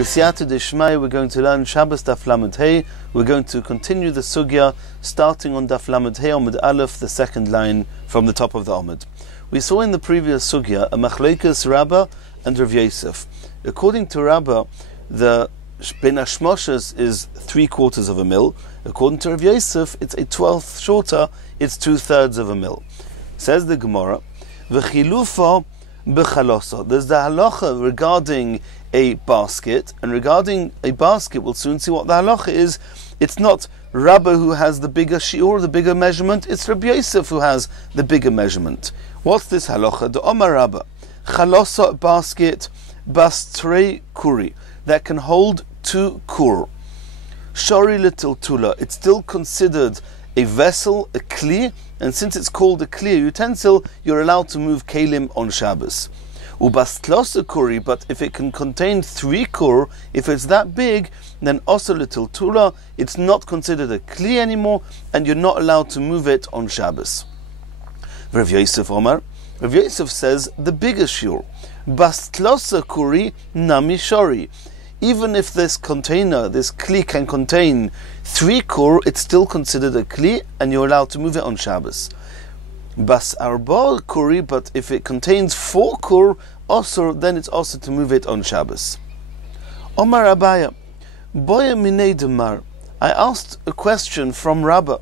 B'siyata d'shmai, we're going to learn Shabbos Daf Lamed Hey. We're going to continue the sugya, starting on Daf Lamed Hey, Amud Aleph, the second line from the top of the Amud. We saw in the previous sugya a machlekes Rabbah and Rav Yosef. According to Rabbah, the ben Schmagges is 3/4 of a mil. According to Rav Yosef, it's a 12th shorter, it's 2/3 of a mil. Says the Gemara, V'chilufa b'chalosa. There's the halacha regarding a basket, and regarding a basket, we'll soon see what the halacha is. It's not Rabbah who has the bigger shiur, the bigger measurement, it's Rabbi Yosef who has the bigger measurement. What's this halacha? The Omar Rabbah, chalosa basket, bas trei kuri, that can hold 2 kur. Shori little tula, it's still considered a vessel, a kli, and since it's called a kli, a utensil, you're allowed to move kelim on Shabbos. Ubas tlosa kuri, but if it can contain 3 kur, if it's that big, then also little tula, it's not considered a kli anymore, and you're not allowed to move it on Shabbos. Rav Yosef Omar, Rav Yosef says the biggest shiur, bas tlosa kuri nami shori. Even if this container, this kli, can contain 3 kur, it's still considered a kli, and you're allowed to move it on Shabbos. Bas arba kuri, but if it contains 4 kur, also, then it's also to move it on Shabbos. Omar Abaya, boya minei demar. I asked a question from Rabbah.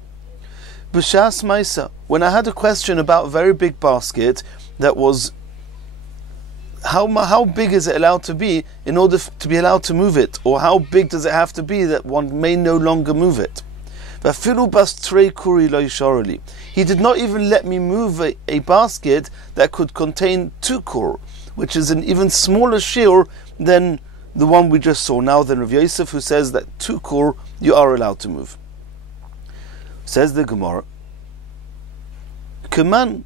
B'shas maisa, when I had a question about a very big basket that was how big is it allowed to be in order to be allowed to move it, or how big does it have to be that one may no longer move it? He did not even let me move a basket that could contain 2 kur, which is an even smaller shiur than the one we just saw now, than Rav Yosef, who says that 2 kur you are allowed to move. Says the Gemara, Keman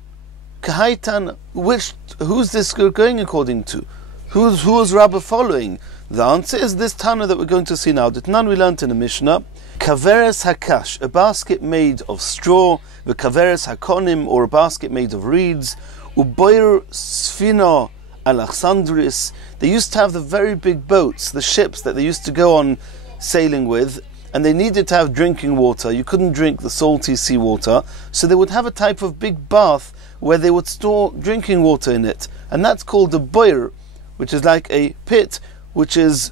Kahaitana, who's this going according to? Who is Rabbah following? The answer is this Tana that we're going to see now. That none we learnt in the Mishnah. Kaveres hakash, a basket made of straw. The kaveres hakonim, or a basket made of reeds. Uboir sfina alexandris. They used to have the very big boats, the ships that they used to go on sailing with, and they needed to have drinking water. You couldn't drink the salty seawater, so they would have a type of big bath where they would store drinking water in it, and that's called a boir, which is like a pit, which is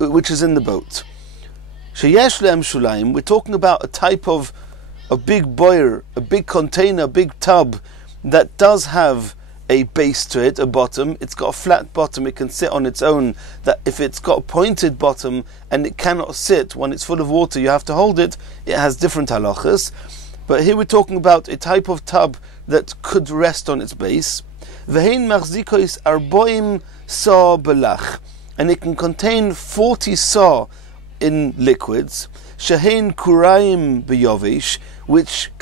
in the boat. Sheyesh lehem shulaim, we're talking about a type of a big boir, a big container, a big tub that does have a base to it, a bottom. It's got a flat bottom, it can sit on its own. That if it's got a pointed bottom and it cannot sit when it's full of water, you have to hold it. It has different halachas. But here we're talking about a type of tub that could rest on its base. Vehein machzikois arboim sa belach, and it can contain 40 sa in liquids. Shehein kuraim beyovish, which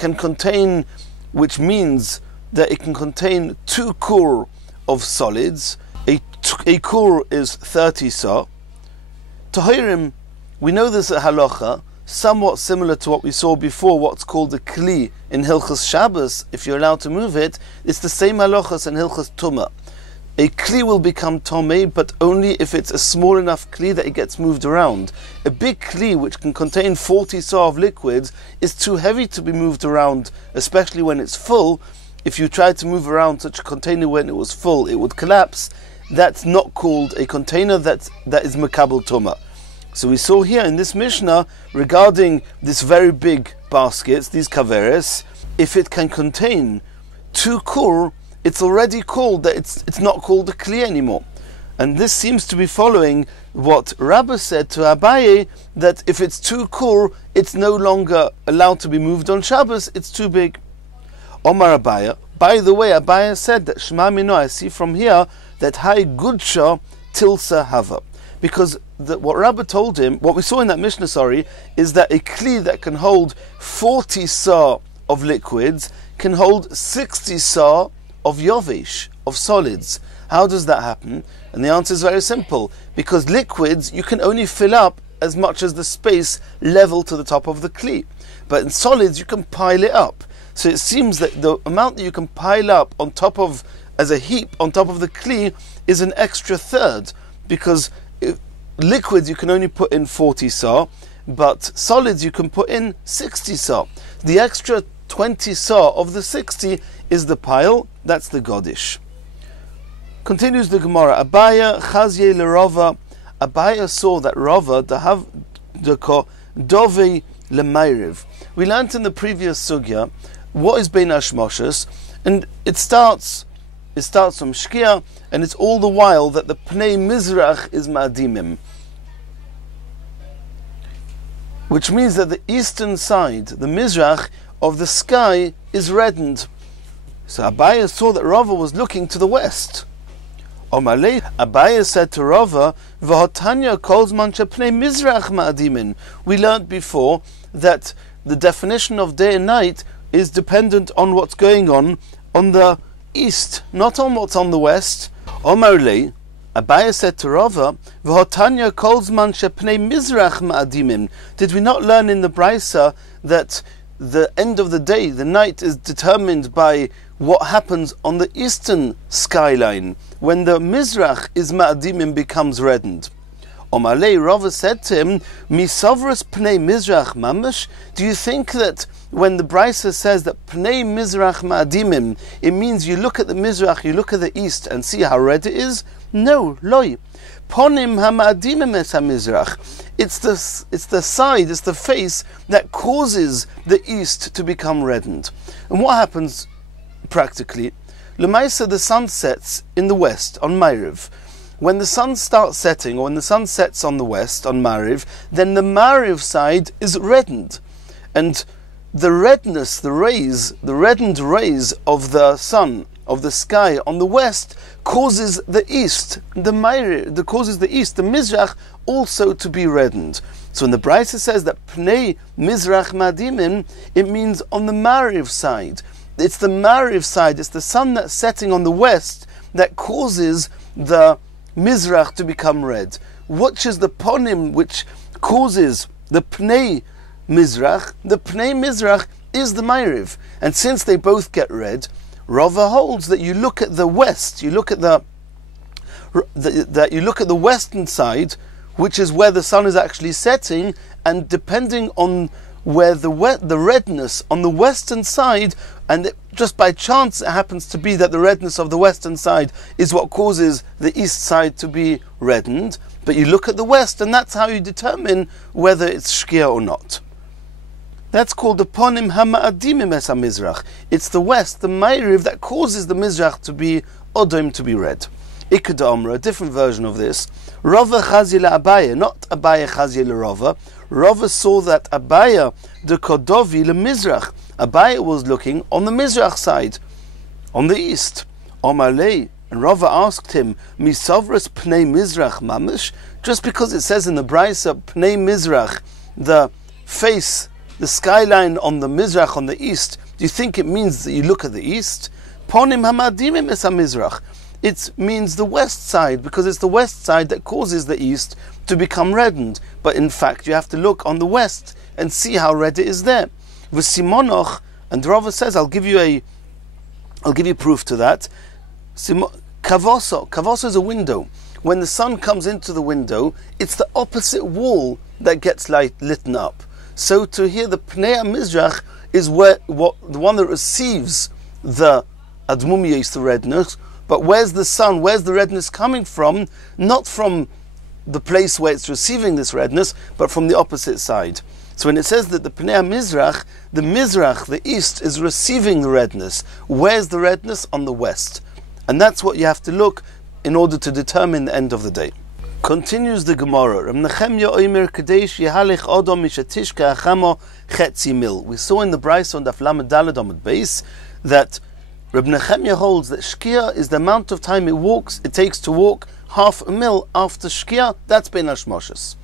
means that it can contain 2 kur of solids. A kur is 30 sa. Tahirim, we know this at halacha, somewhat similar to what we saw before, what's called a kli in Hilchas Shabbos. If you're allowed to move it, it's the same halachas in Hilchas Tumah. A kli will become tomei, but only if it's a small enough kli that it gets moved around. A big kli, which can contain 40 sa of liquids, is too heavy to be moved around, especially when it's full. If you tried to move around such a container when it was full, it would collapse. That's not called a container that is makabel tumah. So we saw here in this Mishnah regarding this very big baskets, these kaveres, if it can contain 2 kur, it's already called that it's not called a kli anymore. And this seems to be following what Rabbah said to Abaye, that if it's 2 kur, it's no longer allowed to be moved on Shabbos, it's too big. Omar Abaya, by the way, Abaya said that Shema Mino, I see from here that Hai Gudsha Tilsa Hava. Because what Rabbah told him, what we saw in that Mishnah, is that a kli that can hold 40 sa of liquids can hold 60 sa of yovish, of solids. How does that happen? And the answer is very simple. Because liquids, you can only fill up as much as the space level to the top of the kli. But in solids, you can pile it up. So it seems that the amount that you can pile up on top of, as a heap on top of the kli, is an extra third. Because liquids you can only put in 40 sa, but solids you can put in 60 sa. The extra 20 sa of the 60 is the pile, that's the godish. Continues the Gemara, Abaya chazye lerova. Abaya saw that Rava deko dove lemayriv. We learnt in the previous sugya what is bein hashmoshes, and it starts from shkia, and it's all the while that the pnei mizrach is ma'adimim, which means that the eastern side, the mizrach of the sky, is reddened. So Abaya saw that Rava was looking to the west. Omalei, Abaya said to Rava, V'hotanya kol zman shepnei mizrach ma'adimin. We learnt before that the definition of day and night is dependent on what's going on the east, not on what's on the west. Omalei, Abaya said to Rava, V'hotanya kol zman shepnei mizrach ma'adimin. Did we not learn in the Brisa that the end of the day, the night, is determined by what happens on the eastern skyline, when the mizrach is ma'adimim, becomes reddened? Omalei, Rava said to him, Misavras pnei mizrach mamash. Do you think that when the Brisa says that pnei mizrach ma'adimim, it means you look at the mizrach, you look at the east and see how red it is? No, loy. Ponim ha'ma'adimim es ha'mizrach. It's the side, it's the face that causes the east to become reddened. And what happens practically? L'maisa, the sun sets in the west on Ma'ariv. When the sun starts setting, or when the sun sets on the west on Ma'ariv, then the Ma'ariv side is reddened, and the redness, the reddened rays of the sun, of the sky on the west, causes the east, the mizrach, also to be reddened. So when the Brisa says that pnei mizrach ma'adimin, it means on the Ma'ariv side. It's the Ma'ariv side, it's the sun that's setting on the west that causes the mizrach to become red. Which is the ponim which causes the pnei mizrach? The pnei mizrach is the Ma'ariv, and since they both get red, Rava holds that you look at the west, you look at the western side, which is where the sun is actually setting, and depending on where the redness on the western side, and just by chance it happens to be that the redness of the western side is what causes the east side to be reddened, but you look at the west, and that's how you determine whether it's shkia or not. That's called the ponim hama'adimim es hamizrach. It's the west, the Ma'ariv, that causes the mizrach to be odom, to be red. Ikad Omra, a different version of this. Rava chazye le'Abaya, not Abaya chazye le'Rava. Rava saw that Abaya de kodovi le'mizrach. Abaya was looking on the mizrach side, on the east. Omalei, and Rava asked him, Misavras pnei mizrach mamish? Just because it says in the Brisa pnei mizrach, the face, the skyline on the mizrach, on the east, do you think it means that you look at the east? Ponim hamadimim es hamizrach. It means the west side, because it's the west side that causes the east to become reddened. But in fact, you have to look on the west and see how red it is there. V'simonoch, and Rava says, I'll give you proof to that. Kavoso is a window. When the sun comes into the window, it's the opposite wall that gets lit up. So to hear the Pnei Mizrach is the one that receives the Admumiyos, the redness. But where's the sun? Where's the redness coming from? Not from the place where it's receiving this redness, but from the opposite side. So when it says that the Pnei Mizrach, the east, is receiving the redness. Where's the redness? On the west. And that's what you have to look in order to determine the end of the day. Continues the Gomorrah. We saw in the Brisa on Daf Lamed Daled Amud Beis that Reb Nechemya holds that Shkia is the amount of time it takes to walk half a mil after Shkia. That's bein hashmoshes.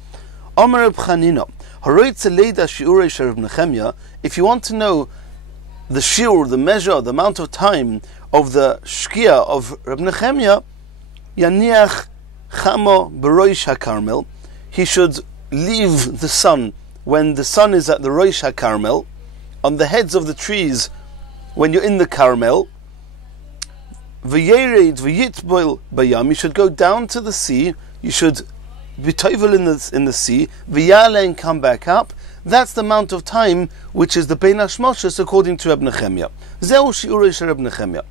Omer Reb Chanina, Haroitze leida shi'urei shel Reb Nechemya. If you want to know the shiur, the measure, the amount of time of the Shkia of Reb Nechemya, Yaniach Chamo B'Roish HaKarmel, he should leave the sun when the sun is at the Roish HaKarmel, on the heads of the trees when you're in the Carmel. V'yered v'yitboil bayam, you should go down to the sea, you should be toivel in the sea, v'yale and come back up. That's the amount of time which is the Bein Hashmoshes according to Reb Nechemia. Zeu shi'urei shel Reb Nechemia.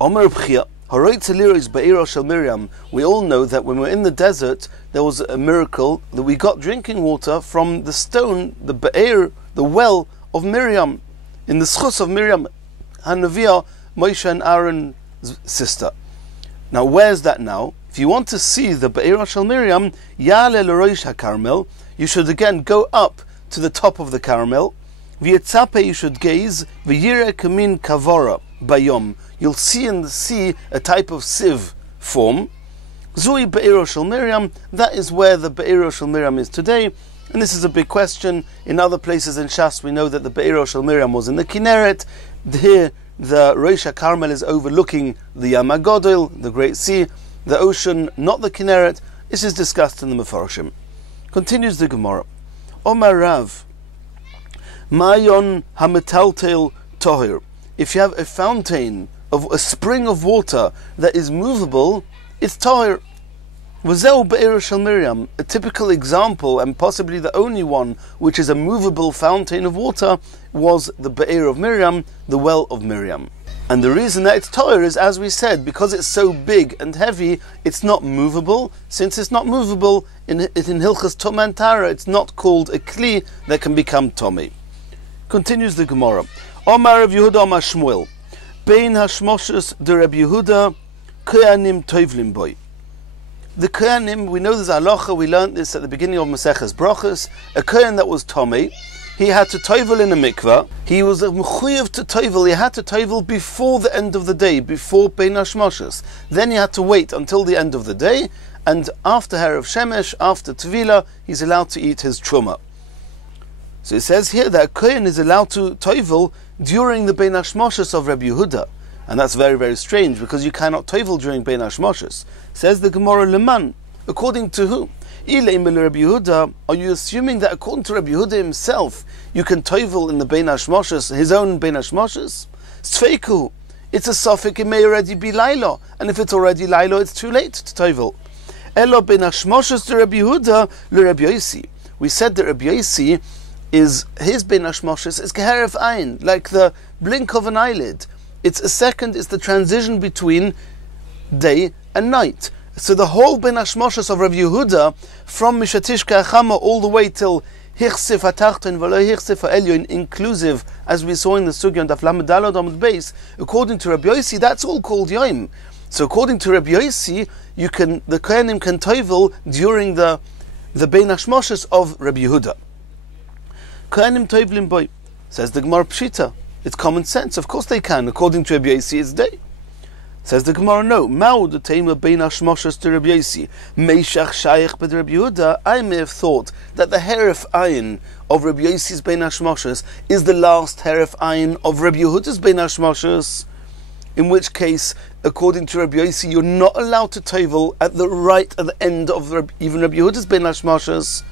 Omer B'chia, Harei Tzeliris Be'ero shel Miriam. We all know that when we're in the desert, there was a miracle that we got drinking water from the stone, the Be'er, the well of Miriam, in the schus of Miriam, Hanavia, Moshe and Aaron's sister. Now, where's that now? If you want to see the Be'er shel Miriam, Yale l'roish HaKarmel, you should again go up to the top of the Carmel. V'yetzape, you should gaze. V'yire kamin kavora bayom. You'll see in the sea a type of sieve form. Zui Be'er shel Miriam. That is where the Be'er shel Miriam is today. And this is a big question. In other places in Shas, we know that the Be'er shel Miriam was in the Kinneret. Here, the Rosh HaKarmel is overlooking the Yam HaGodel, the Great Sea, the ocean, not the Kinneret. This is discussed in the Mefarshim. Continues the Gemara. Omar Rav, Mayon hametaltel tohir. If you have a fountain of a spring of water that is movable, it's tohir. V'zeu Be'er shel Miriam, a typical example and possibly the only one which is a movable fountain of water was the Be'er of Miriam, the well of Miriam. And the reason that it's tohir is, as we said, because it's so big and heavy, it's not movable. Since it's not movable, in Hilchas Tumah and Tara, it's not called a kli that can become Tomei. Continues the Gemara. Omar Rav Yehuda Omar Shmuel. Bein hashmoshes de Reb Yehuda koyanim toivlim boy. The koyanim, we know there's halacha, we learned this at the beginning of Masechas Brachos. A koyan that was Tomei, he had to toivel in a mikveh. He was a mechuyev to toivel. He had to toivel before the end of the day, before Bein Hashmoshes. Then he had to wait until the end of the day, and after Erev Shemesh, after Tvila, he's allowed to eat his truma. So it says here that a kohen is allowed to toivel during the Bein Hashmoshes of Reb Yehuda. And that's very, very strange, because you cannot toivel during Bein Hashmoshes. Says the Gemara Leman, according to who? Are you assuming that according to Rabbi Yehuda himself, you can toivel in the Bein Hashmoshes, his own Bein Hashmoshes? Sfeiku, it's a suffix, it may already be Laila, and if it's already Laila, it's too late to toivel. Elo Bein Hashmoshes to Rabbi Yehuda le Rabbi Yosi. We said that Rabbi Yosi is his Bein Hashmoshes is Geheref Ein, like the blink of an eyelid. It's a second, it's the transition between day and night. So the whole Bein Hashmoshes of Rav Yehuda, from Mishatishka Achama all the way till Hichsif HaTachton V'lo Hichsif HaElyon, inclusive, as we saw in the Sugya on Daf Lamed Daled Amud Beis, according to Rabbi Yosi, that's all called Yom. So according to Rabbi Yosi, the Kohanim can toivel during the Bein Hashmoshes of Rabbi Yehuda. Kohanim toivlim boy, says the Gemara Pshita. It's common sense. Of course they can. According to Rabbi Yosi, it's day. Says the Gemara, no. Mao the tema Bein Hashmoshes to Rabbi Yosi. Meishach Shayich b'd Rabbi Yehuda. I may have thought that the Heref Ayin of Rabbi Yosi's Bein Hashmoshes is the last Heref Ayin of Rabbi Yehuda's Bein Hashmoshes. In which case, according to Rabbi Yosi, you're not allowed to toivel at the end of even Rabbi Yehuda's Bein Hashmoshes.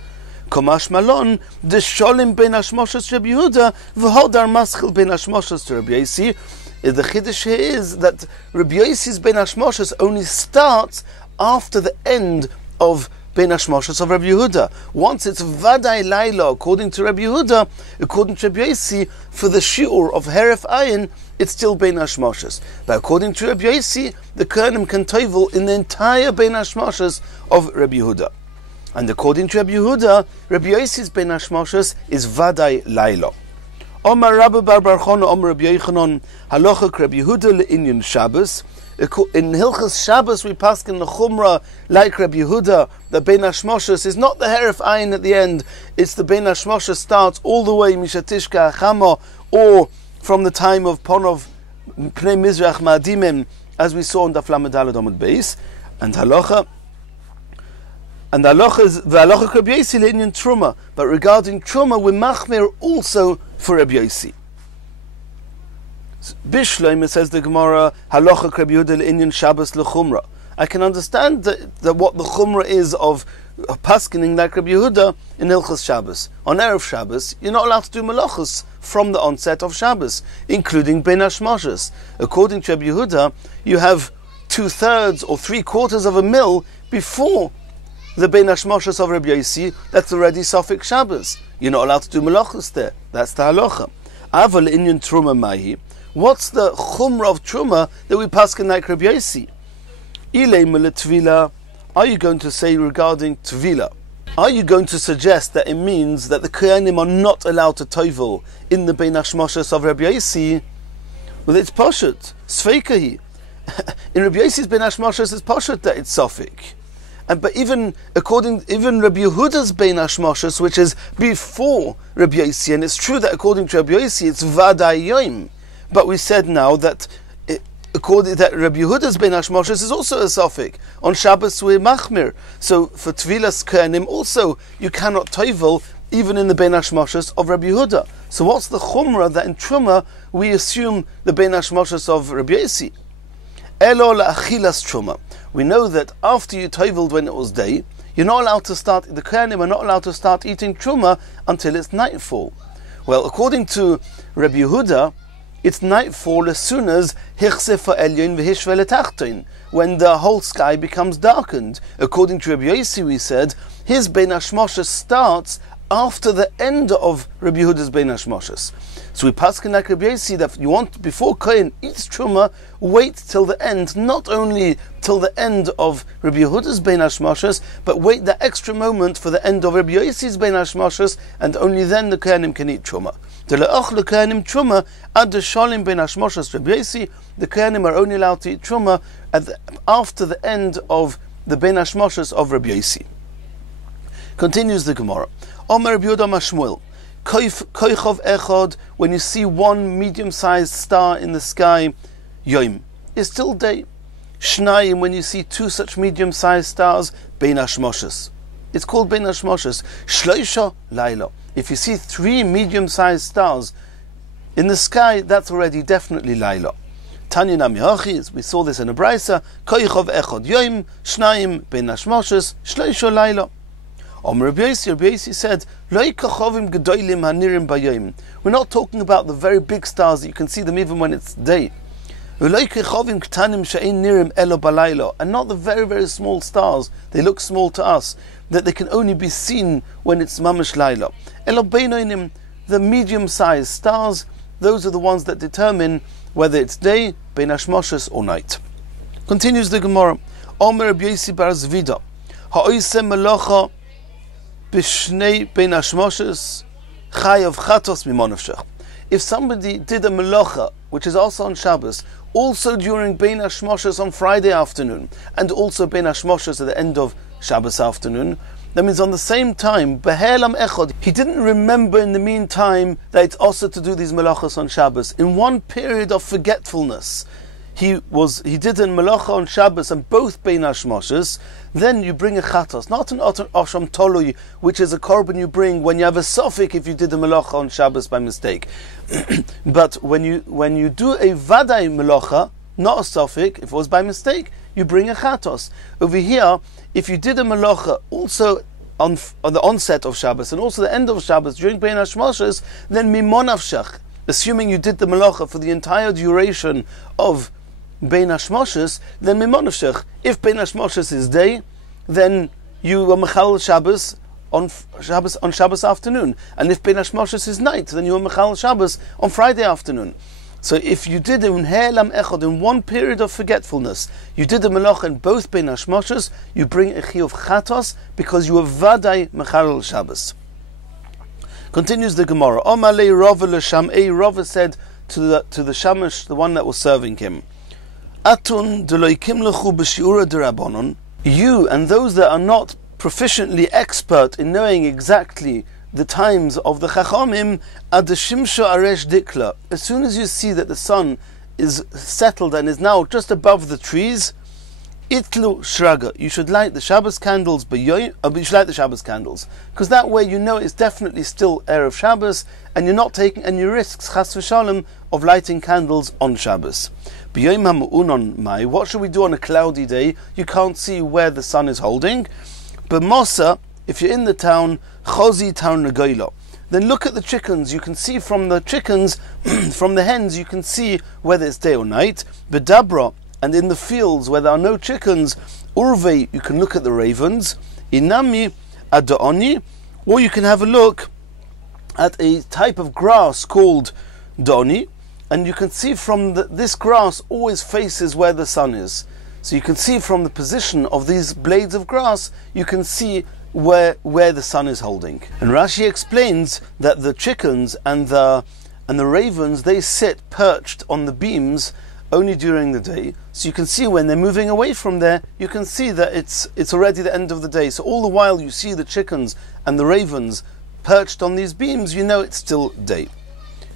Komash Malon, the Sholim Bein Hashmoshes to Rabbi Yehuda, v'hodar Maschil Bein Hashmoshes to Rabbi Yosi. The Chiddush here is that Rabbi Yosi's Bein Hashmoshes only starts after the end of Bein Hashmoshes of Rabbi Yehuda. Once it's Vadai Laila, according to Rabbi Yehuda, according to Rabbi Yosi, for the Shi'ur of Heref Ayin, it's still Bein Hashmoshes. But according to Rabbi Yosi, the Kohanim can toivel in the entire Bein Hashmoshes of Rabbi Yehuda. And according to Rabbi Yehuda, Rabbi Yosi's Bein Hashmoshes is Vadai Laila. Omar Rabbi Bar Bar Chana, Omar Rabbi Yochanan, Halacha Rabbi Yehuda le'inyan Shabbos. In Hilchas Shabbos we pass in the Chumrah like Rabbi Yehuda. The Bein Hashmoshes is not the Heref Ayin at the end. It's the Bein Hashmoshes starts all the way Mishatishka Achama, or from the time of Ponov Pnei Mizrach Ma'adimim, as we saw in Daf Lamed Daled Amud Beis. And halacha is the halacha Rabbi Yosi le'inyan Truma. But regarding Truma, we machmir also for Rabbi Yosi. Bishleim, says the Gemara, halacha Rabbi Yehuda le'inyan Shabbos l'chumra. I can understand that what the chumra is of paskening like Rabbi Yehuda in Hilchas Shabbos. On Erev Shabbos, you're not allowed to do malachos from the onset of Shabbos, including Bein Hashmoshes. According to Rabbi Yehuda, you have 2/3 or 3/4 of a mil before the Bein Hashmoshes of Rabbi Yossi, that's already Sofik Shabbos. You're not allowed to do Malachos there. That's the halacha. Aval inyan Truma Mahi. What's the Chumrah of Truma that we paskin like Rabbi Yossi? Ilei Mele Tvila. Are you going to say regarding Tvila? Are you going to suggest that it means that the Kohanim are not allowed to tovel in the Bein Hashmoshes of Rabbi Yossi? Well, it's Poshet. Sveikahi. In Rabbi Yossi's Bein Hashmoshes, it's Poshet that it's Sofik. But even Rabbi Yehuda's Bein Hashmoshes, which is before Rabbi Yossi, and it's true that according to Rabbi Yossi, it's Vadai Yom. But we said now that according that Rabbi Yehuda's Bein Hashmoshes is also a Sofik. On Shabbos we're Machmir. So for Tvilas Kohanim also, you cannot tovel even in the Bein Hashmoshes of Rabbi Yehuda. So what's the Chumrah that in Truma we assume the Bein Hashmoshes of Rabbi Yossi? Elo la'achilas Truma. We know that after you toveled when it was day, you're not allowed to start, the Kohanim are not allowed to start eating Truma until it's nightfall. Well, according to Rabbi Yehuda, it's nightfall as soon as Hichsefa Elyon v'Hishve Letachton, when the whole sky becomes darkened. According to Rabbi Yossi, we said, his Bein Hashmoshes starts after the end of Rabbi Yehuda's Bein Hashmoshes. So we paskin like Rabbi Yossi that you want, before Kohen eats Truma, wait till the end, not only till the end of Rabbi Yehuda's Bein Hashmoshes, but wait that extra moment for the end of Rabbi Yossi's Bein Hashmoshes, and only then the Kohanim can eat Truma. The Kohanim Bein Hashmoshes Rabbi Yossi, the Kohanim are only allowed to eat Truma after the end of the Bein Hashmoshes of Rabbi Yossi. Continues the Gemara. Omer Rabbi Yehuda Mashmuel. Koichov Echad, when you see one medium-sized star in the sky, Yom, is still day. Shnayim, when you see two such medium-sized stars, Bein Hashmoshes. It's called Bein Hashmoshes. Shloisha Laila. If you see three medium-sized stars in the sky, that's already definitely Laila. Tanya Namihachi, we saw this in a Braisa, Koichov Echad Yom, Shnayim Bein Hashmoshes, Shloisha Laila. Rabbi Yossi said, we're not talking about the very big stars that you can see them even when it's day. And not the very, very small stars, they look small to us, that they can only be seen when it's mamash laila. The medium-sized stars, those are the ones that determine whether it's day, Bein Hashmoshes, or night. Continues the Gemara. Rabbi Yossi bar Zvida, ha'oiseh melacha b'shnei Bein Hashmoshes chayav chatos mimonavshach. If somebody did a melacha, which is also on Shabbos, also during Bein Hashmoshes on Friday afternoon, and also Bein Hashmoshes at the end of Shabbos afternoon, that means on the same time, Behelam Echad, he didn't remember in the meantime that it's also to do these melachas on Shabbos. In one period of forgetfulness, he did a melacha on Shabbos and both Bein Hashmoshes, then you bring a chatos, not an Osham Tolui, which is a korban you bring when you have a sofik if you did a melacha on Shabbos by mistake. But when you do a vadai melacha, not a sofik, if it was by mistake, you bring a chatos. Over here, if you did a melacha also on the onset of Shabbos and also the end of Shabbos during Bein Hashmoshes, then mimonavshach, assuming you did the melacha for the entire duration of Bein Hashmoshes, then mimonavshach. If Bein Hashmoshes is day, then you are mechal Shabbos on Shabbos afternoon, and if Bein Hashmoshes is night, then you are mechal Shabbos on Friday afternoon. So if you did in He'elam Echad, in one period of forgetfulness, you did the melacha in both Bein Hashmoshes, you bring a chiyuv chatos because you are vadai mechal Shabbos. Continues the Gemara. Omalei Rava l'shamei, Rava said to the shamash, the one that was serving him, Atun deloikim lechu b'shiura derabonon. You and those that are not proficiently expert in knowing exactly the times of the Chachamim, adeshimsha aresh dikla. As soon as you see that the sun is settled and is now just above the trees, itlu shraga. You should light the Shabbos candles, you should light the Shabbos candles, because that way you know it's definitely still Erev Shabbos, and you're not taking any risks, chas v'shalom, of lighting candles on Shabbos. What should we do on a cloudy day? You can't see where the sun is holding. But Mosa, if you're in the town, Chozi town Nagoilo, then look at the chickens. You can see from the chickens, from the hens, you can see whether it's day or night. Bedabra, and in the fields where there are no chickens, Urve, you can look at the ravens. Inami Adaoni, or you can have a look at a type of grass called Doni, and you can see from this grass always faces where the sun is. So you can see from the position of these blades of grass, you can see where the sun is holding. And Rashi explains that the chickens and the ravens, they sit perched on the beams only during the day. So you can see when they're moving away from there, you can see that it's already the end of the day. So all the while you see the chickens and the ravens perched on these beams, you know it's still day.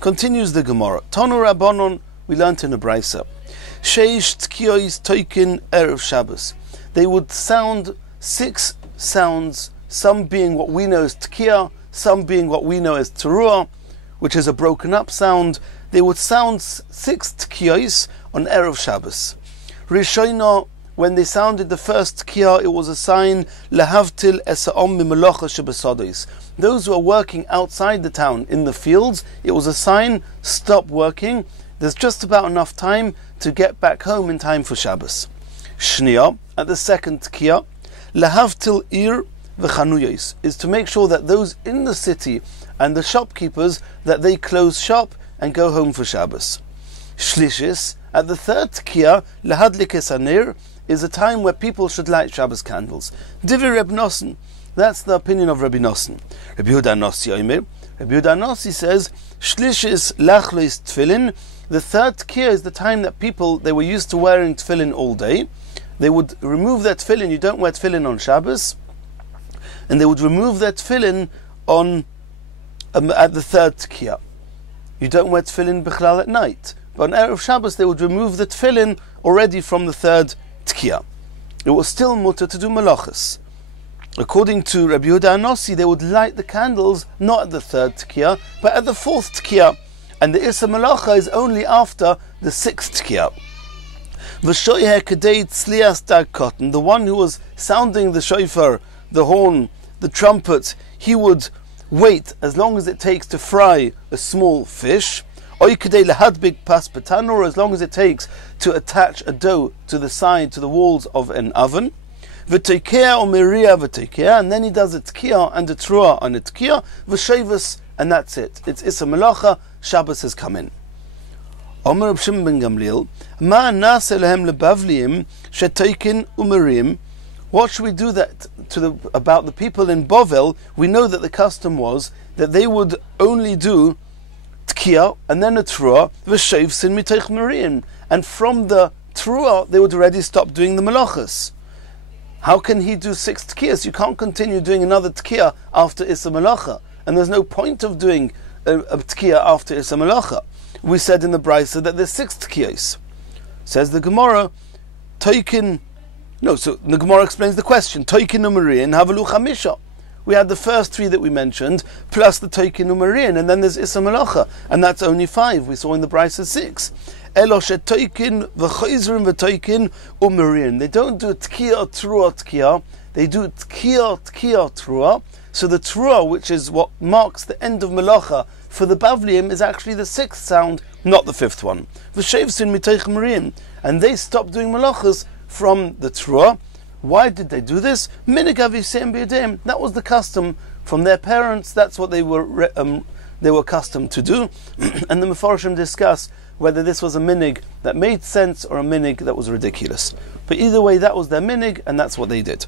Continues the Gemara. Tanu Rabbanon, we learnt in a brisa. Sheish tkiyos toikin Erev Shabbos. They would sound 6 sounds, some being what we know as tkiya, some being what we know as teruah, which is a broken up sound. They would sound 6 tkiyos on Erev Shabbos. Rishona, when they sounded the first tkiya, it was a sign lehavtil esa'om mimalacha shebesados. Those who are working outside the town in the fields, it was a sign, stop working. There's just about enough time to get back home in time for Shabbos. Shniya, at the second tkiya, lehavtil ir v'chanuyos, is to make sure that those in the city and the shopkeepers, that they close shop and go home for Shabbos. Shlishis, at the third tkiya, lehadlik esanir, is a time where people should light Shabbos candles. Divi Reb Nosson, that's the opinion of Rabbi Nosson. Rabbi Yehuda Nossi Yomer, Rabbi Yehuda Nossi says, Shlishis lachlois tefillin, the third tkiya is the time that people, they were used to wearing tefillin all day. They would remove their tefillin, you don't wear tefillin on Shabbos, and they would remove their tefillin on at the third tkiya. You don't wear tefillin bichlal at night, but on Erev Shabbos they would remove the tefillin already from the third tkiya. It was still mutter to do malachas. According to Rabbi Yehuda Anossi, they would light the candles not at the third tkiya, but at the fourth tkiya, and the Issa Malacha is only after the sixth tkiya. V'shoyeh kedei tzlias dag cotton, the one who was sounding the shofar, the horn, the trumpet, he would wait as long as it takes to fry a small fish, or as long as it takes to attach a dough to the side, to the walls of an oven. And then he does a tkiya and a truah on a tkiya, v'shavas, and that's it. It's Issa Malacha, Shabbos has come in. Omer Reb Shimon ben Gamliel, Ma nase lehem lebavliim shetoikin umerim. What should we do that about the people in Bovel? We know that the custom was that they would only do tkiya and then a truah, v'shav sin miteich merim, and from the truah they would already stop doing the malachas. How can he do 6 tkiyas? You can't continue doing another tkiya after Issa Malacha, and there's no point of doing a tkiya after Issa Malacha. We said in the brisa that there's 6 tkiyas. Says the Gemara, Toikin. No, so the Gemara explains the question. Toikin u'Marian havalu chamisha. We had the first 3 that we mentioned, plus the Toikin u'Marian, and then there's Issa Malacha, and that's only 5. We saw in the brisa 6. Elo shetoikin v'choizrim v'toikin u'Marian. They don't do tkiya truah tkiya. They do tkiya truah. So the truah, which is what marks the end of Malacha for the Bavliim, is actually the 6th sound, not the 5th one. V'shavsin miteich Mariam, and they stopped doing Malachas from the truah. Why did they do this? Minig aviseim b'yadeim. That was the custom from their parents. That's what they were accustomed to do. And the Mefarshim discuss whether this was a minig that made sense or a minig that was ridiculous. But either way, that was their minig, and that's what they did.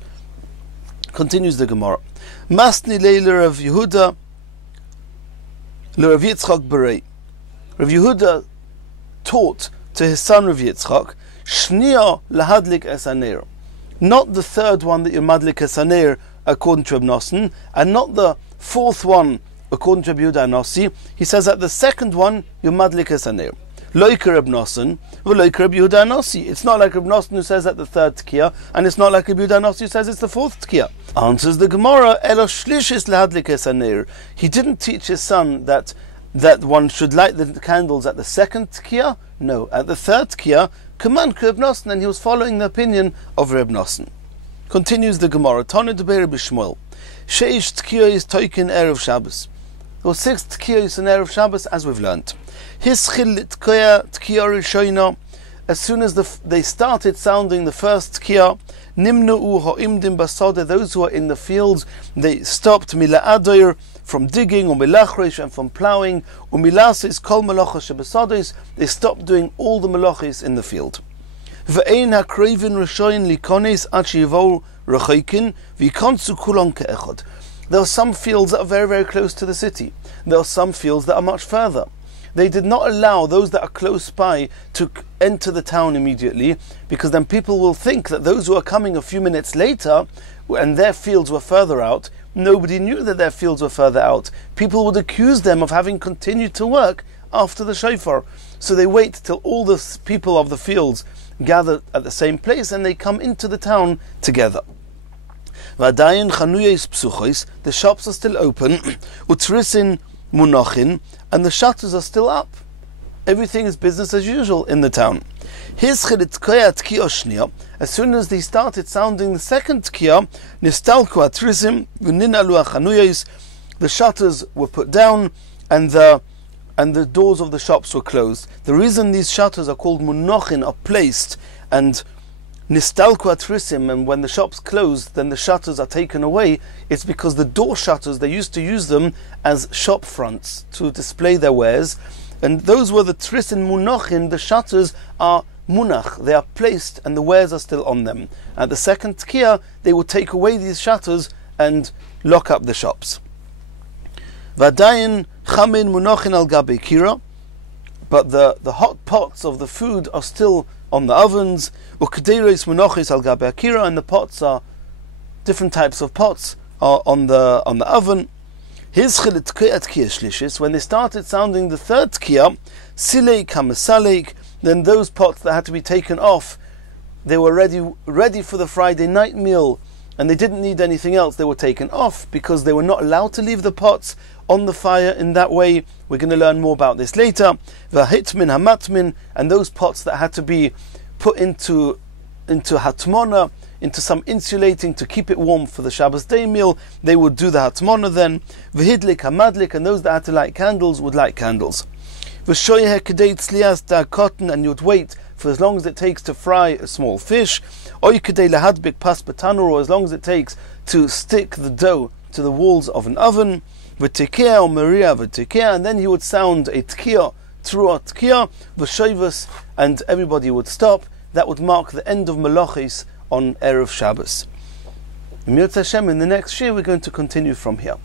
Continues the Gemara. Masni leila Rav Yehuda Rav Yitzchak berei. Rav Yehuda taught to his son Rav Yitzchak, Shniya lahadlik esaner. Not the third one that you madlik esaner according to Reb Nosson, and not the 4th one according to Reb Yehuda Anossi. He says that the 2nd one you madlik esaner. Loike Reb Nosson, v'loike Reb Yehuda Anossi. It's not like Reb Nosson who says that the 3rd tkiya, and it's not like Reb Yehuda Anossi who says it's the 4th tkiya. Answers the Gemara, Elo shlishis lehadlik esaner. He didn't teach his son that one should light the candles at the 2nd tkiya. No, at the 3rd tkiya, command Reb Nosson, and he was following the opinion of Reb Nosson. Continues the Gemara, Tanu Deber B'Shmuel, Sheish tkiyos toikin Erev Shabbos. There were 6 tkiyos in Erev Shabbos, as we've learnt. Hischil tkiya rishona, as soon as they started sounding the first tkiyah, nimna'u ha'imdim basada, those who are in the fields, they stopped mila'adoir, from digging, or milachrish, and from ploughing, or milasis kol malacha shebesadis, they stopped doing all the malachis in the field. Ve'ein ha'krevin rishoyin likonis ad sheyivou rechaykin v'yikonsu kulon ke'echad. There are some fields that are very, very close to the city. There are some fields that are much further. They did not allow those that are close by to enter the town immediately, because then people will think that those who are coming a few minutes later, and their fields were further out, nobody knew that their fields were further out. People would accuse them of having continued to work after the shofar. So they wait till all the people of the fields gather at the same place and they come into the town together. The shops are still open, utrisin munachin, and the shutters are still up. Everything is business as usual in the town. As soon as they started sounding the second tkiyah, the shutters were put down and the doors of the shops were closed. The reason these shutters are called munachin, are placed, and nistalku atrisim, and when the shops close, then the shutters are taken away, it's because the door shutters, they used to use them as shop fronts to display their wares, and those were the trisin munachin. The shutters are munach, they are placed and the wares are still on them. At the second tkiyah, they will take away these shutters and lock up the shops. Vadayin chamin munachin al gabe kira, but the hot pots of the food are still on the ovens. Ukderes munachis al gabe akira, and the pots are different types of pots are on the oven. His chilit tkiyat kiyah, when they started sounding the third tkiyah, silei kamesalek, then those pots that had to be taken off, they were ready for the Friday night meal, and they didn't need anything else. They were taken off because they were not allowed to leave the pots on the fire in that way. We're going to learn more about this later. Vahitmin hamatmin, and those pots that had to be put into hatmona, into some insulating to keep it warm for the Shabbos day meal, they would do the hatmona then. V'hidlik hamadlik, and those that had to light candles would light candles. V'shoyeh kedei tzlias da cotton, and you'd wait for as long as it takes to fry a small fish. Oy kedei lahadbik pas betanur, or as long as it takes to stick the dough to the walls of an oven. V'tekeh or maria v'tekeh, and then he would sound a tkiyah, throughout tkiyah, v'shoivus, and everybody would stop. That would mark the end of Malachis on Erev Shabbos. In the next year we're going to continue from here.